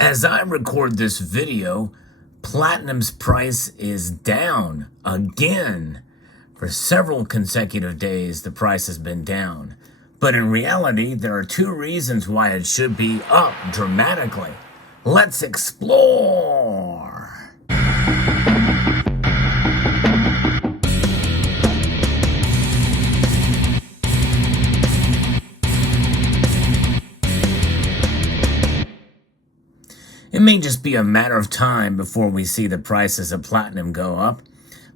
As I record this video, platinum's price is down again. For several consecutive days, the price has been down. But in reality, there are two reasons why it should be up dramatically. Let's explore. It may just be a matter of time before we see the prices of platinum go up,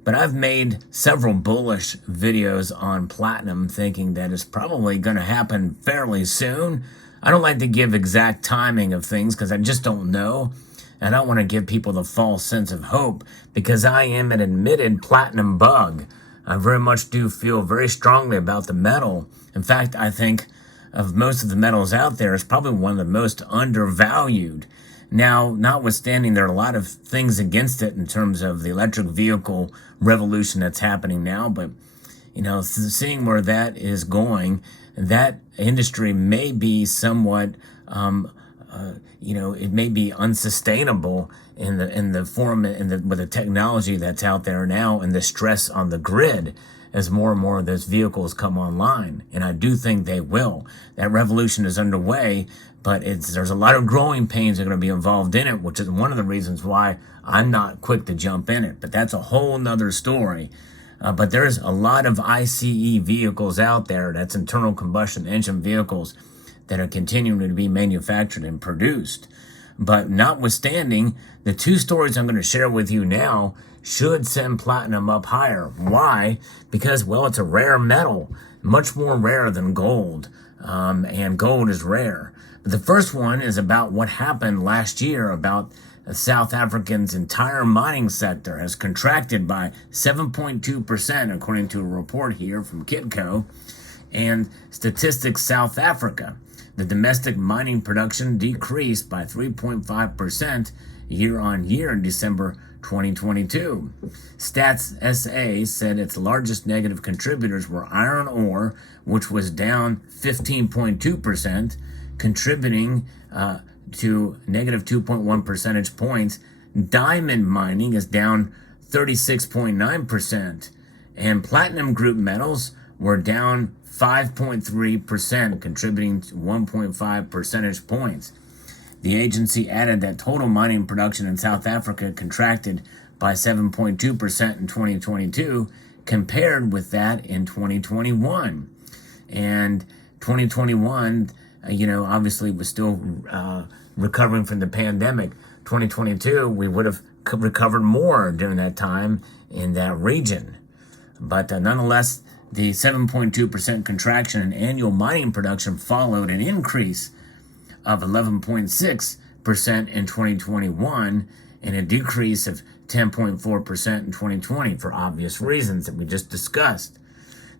but I've made several bullish videos on platinum thinking that it's probably going to happen fairly soon. I don't like to give exact timing of things because I just don't know. And I don't want to give people the false sense of hope because I am an admitted platinum bug. I very much do feel very strongly about the metal. In fact, I think of most of the metals out there, it's probably one of the most undervalued. Now, notwithstanding, there are a lot of things against it in terms of the electric vehicle revolution that's happening now. But, seeing where that is going, that industry may be somewhat, it may be unsustainable with the technology that's out there now and the stress on the grid as more and more of those vehicles come online. And I do think they will. That revolution is underway, but there's a lot of growing pains that are going to be involved in it, which is one of the reasons why I'm not quick to jump in it. But that's a whole nother story. But there's a lot of ICE vehicles out there, that's internal combustion engine vehicles, that are continuing to be manufactured and produced. But notwithstanding, the two stories I'm going to share with you now should send platinum up higher. Why? Because, it's a rare metal, much more rare than gold, and gold is rare. But the first one is about what happened last year about South Africa's entire mining sector has contracted by 7.2%, according to a report here from Kitco and Statistics South Africa. The domestic mining production decreased by 3.5% year on year in December 2022. Stats SA said its largest negative contributors were iron ore, which was down 15.2%, contributing to negative 2.1 percentage points. Diamond mining is down 36.9%, and platinum group metals were down 5.3%, contributing to 1.5 percentage points. The agency added that total mining production in South Africa contracted by 7.2% in 2022 compared with that in 2021. And 2021, obviously was still recovering from the pandemic. 2022, we would have recovered more during that time in that region. But nonetheless, the 7.2% contraction in annual mining production followed an increase of 11.6% in 2021 and a decrease of 10.4% in 2020 for obvious reasons that we just discussed.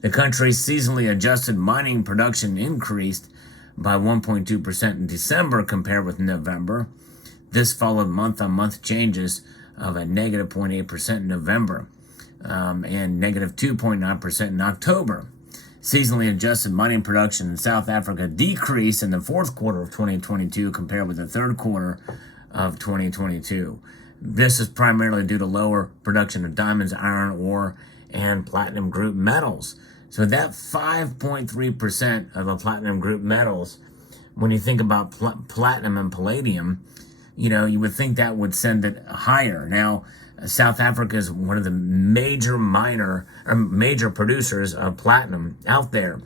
The country's seasonally adjusted mining production increased by 1.2% in December compared with November. This followed month-on-month changes of a negative 0.8% in November and negative 2.9% in October. Seasonally adjusted mining production in South Africa decreased in the fourth quarter of 2022 compared with the third quarter of 2022. This is primarily due to lower production of diamonds, iron ore, and platinum group metals. So that 5.3% of the platinum group metals, when you think about platinum and palladium, you would think that would send it higher. Now, South Africa is one of the major producers of platinum out there,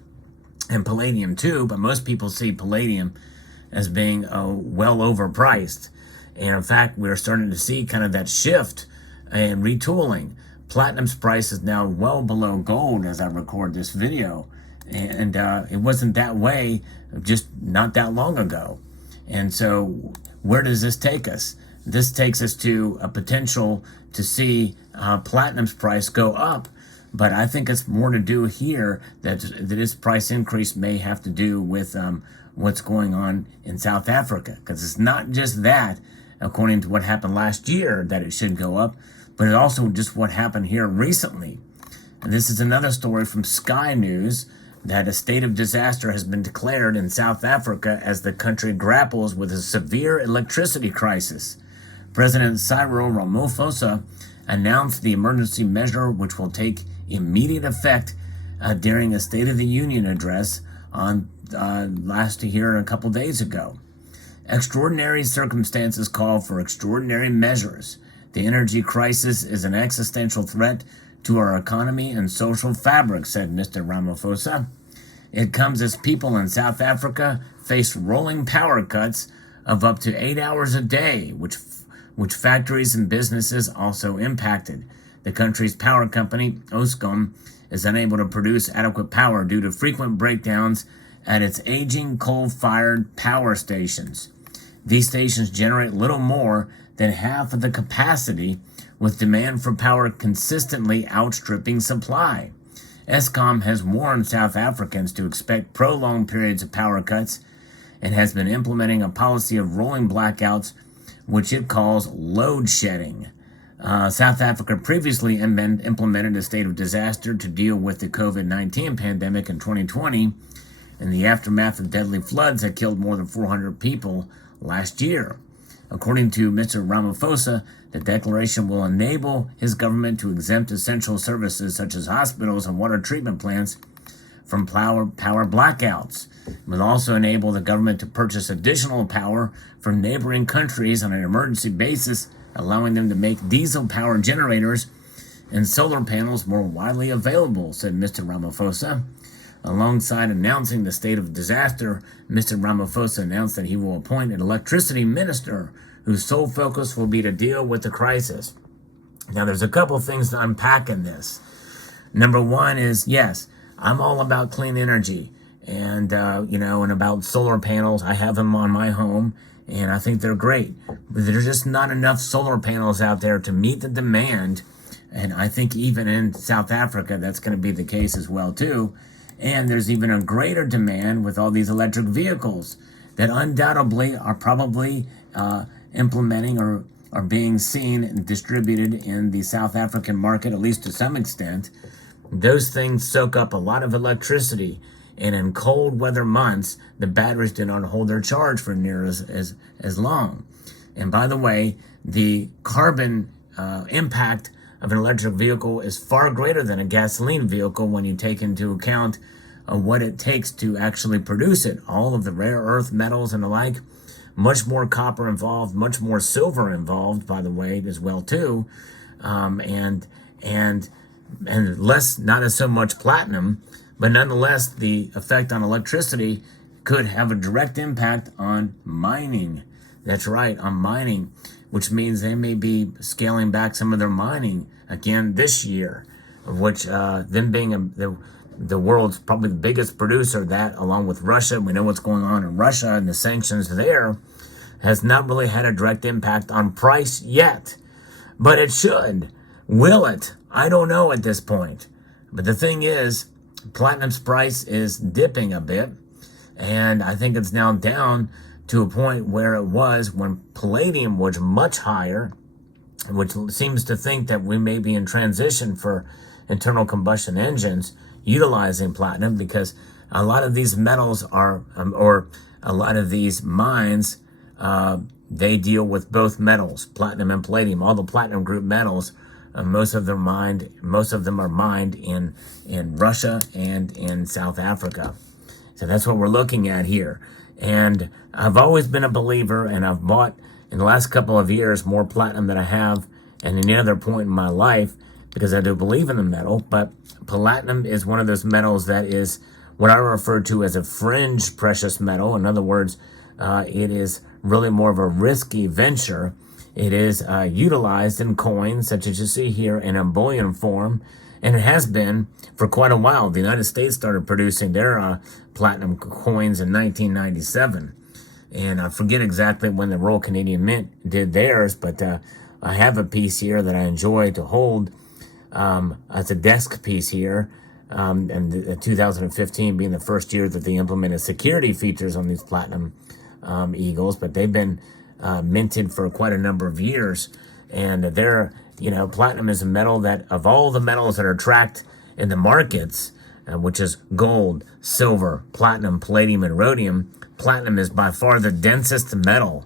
and palladium too, but most people see palladium as being well overpriced. And in fact, we're starting to see kind of that shift and retooling. Platinum's price is now well below gold as I record this video. And it wasn't that way just not that long ago. And so where does this take us? This takes us to a potential to see platinum's price go up. But I think it's more to do here that this price increase may have to do with what's going on in South Africa. Because it's not just that, according to what happened last year, that it should go up, but it's also just what happened here recently. And this is another story from Sky News that a state of disaster has been declared in South Africa as the country grapples with a severe electricity crisis. President Cyril Ramaphosa announced the emergency measure, which will take immediate effect during a State of the Union address on last year a couple days ago. Extraordinary circumstances call for extraordinary measures. The energy crisis is an existential threat to our economy and social fabric, said Mr. Ramaphosa. It comes as people in South Africa face rolling power cuts of up to 8 hours a day, which factories and businesses also impacted. The country's power company, Eskom, is unable to produce adequate power due to frequent breakdowns at its aging coal-fired power stations. These stations generate little more than half of the capacity, with demand for power consistently outstripping supply. Eskom has warned South Africans to expect prolonged periods of power cuts and has been implementing a policy of rolling blackouts, which it calls load shedding. South Africa previously implemented a state of disaster to deal with the COVID-19 pandemic in 2020 in the aftermath of deadly floods that killed more than 400 people last year. According to Mr. Ramaphosa, the declaration will enable his government to exempt essential services such as hospitals and water treatment plants from power blackouts. It will also enable the government to purchase additional power from neighboring countries on an emergency basis, allowing them to make diesel-powered generators and solar panels more widely available, said Mr. Ramaphosa. Alongside announcing the state of disaster, Mr. Ramaphosa announced that he will appoint an electricity minister whose sole focus will be to deal with the crisis. Now, there's a couple things to unpack in this. Number one is, yes, I'm all about clean energy and about solar panels. I have them on my home, and I think they're great. But there's just not enough solar panels out there to meet the demand, and I think even in South Africa, that's going to be the case as well, too. And there's even a greater demand with all these electric vehicles that undoubtedly are probably implementing or are being seen and distributed in the South African market, at least to some extent. Those things soak up a lot of electricity, and in cold weather months, the batteries do not hold their charge for near as long. And by the way, the carbon impact of an electric vehicle is far greater than a gasoline vehicle when you take into account what it takes to actually produce it. All of the rare earth metals and the like, much more copper involved, much more silver involved, by the way, as well too, and less, not as so much platinum, but nonetheless, the effect on electricity could have a direct impact on mining. That's right, on mining, which means they may be scaling back some of their mining again this year, which them being the world's probably the biggest producer of that, along with Russia. We know what's going on in Russia, and the sanctions there has not really had a direct impact on price yet, but it should. Will it? I don't know at this point. But the thing is, platinum's price is dipping a bit, and I think it's now down to a point where it was when palladium was much higher, which seems to think that we may be in transition for internal combustion engines utilizing platinum, because a lot of these metals are, or a lot of these mines, they deal with both metals, platinum and palladium. All the platinum group metals, most of them are mined in Russia and in South Africa. So that's what we're looking at here. And I've always been a believer, and I've bought in the last couple of years more platinum than I have at any other point in my life, because I do believe in the metal. But platinum is one of those metals that is what I refer to as a fringe precious metal. In other words, it is really more of a risky venture. It is utilized in coins, such as you see here, in a bullion form, and it has been for quite a while. The United States started producing their platinum coins in 1997, and I forget exactly when the Royal Canadian Mint did theirs, but I have a piece here that I enjoy to hold. It's a desk piece here, and 2015 being the first year that they implemented security features on these platinum eagles, but they've been minted for quite a number of years. And platinum is a metal that, of all the metals that are tracked in the markets, which is gold, silver, platinum, palladium, and rhodium. Platinum is by far the densest metal,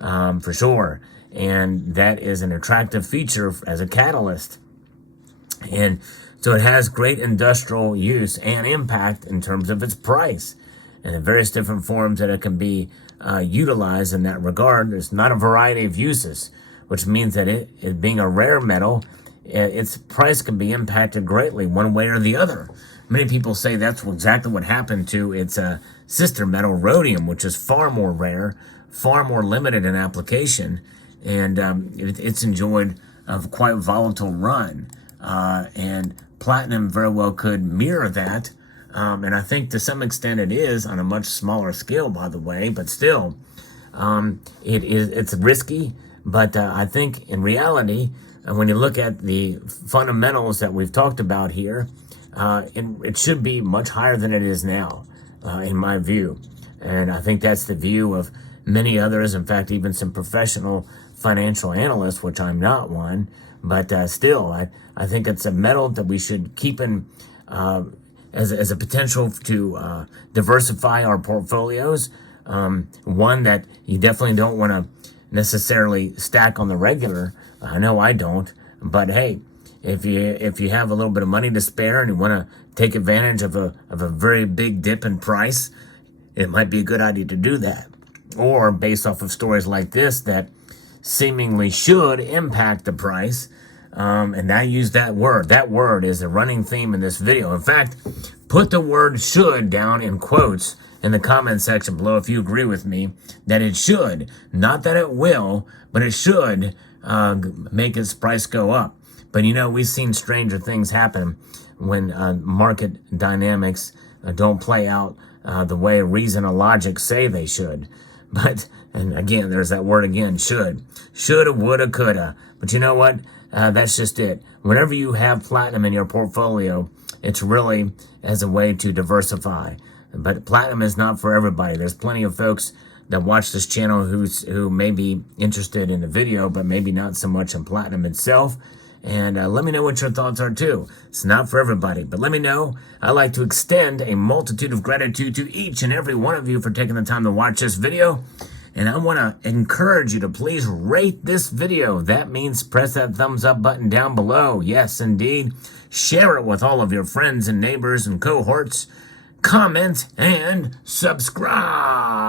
for sure. And that is an attractive feature as a catalyst. And so it has great industrial use and impact in terms of its price and the various different forms that it can be utilized in that regard. There's not a variety of uses, which means that it being a rare metal, its price can be impacted greatly one way or the other. Many people say that's exactly what happened to its sister metal, rhodium, which is far more rare, far more limited in application, and it's enjoyed a quite volatile run. And platinum very well could mirror that, and I think to some extent it is on a much smaller scale, by the way, but still, it's risky. But I think in reality, when you look at the fundamentals that we've talked about here, it should be much higher than it is now, in my view. And I think that's the view of many others. In fact, even some professional financial analysts, which I'm not one. But still, I think it's a metal that we should keep in as a potential to diversify our portfolios. One that you definitely don't want to necessarily stack on the regular. I know I don't. But hey, if you have a little bit of money to spare and you want to take advantage of a very big dip in price, it might be a good idea to do that. Or based off of stories like this that seemingly should impact the price. And I use that word. That word is a running theme in this video. In fact, put the word should down in quotes in the comment section below if you agree with me that it should, not that it will, but it should make its price go up. But you know, we've seen stranger things happen when market dynamics don't play out the way reason and logic say they should. But, and again, there's that word again, should. Shoulda, woulda, coulda. But you know what? That's just it. Whenever you have platinum in your portfolio, it's really as a way to diversify. But platinum is not for everybody. There's plenty of folks that watch this channel who may be interested in the video, but maybe not so much in platinum itself. And let me know what your thoughts are too. It's not for everybody, but let me know. I like to extend a multitude of gratitude to each and every one of you for taking the time to watch this video. And I want to encourage you to please rate this video. That means press that thumbs up button down below. Yes, indeed. Share it with all of your friends and neighbors and cohorts. Comment and subscribe.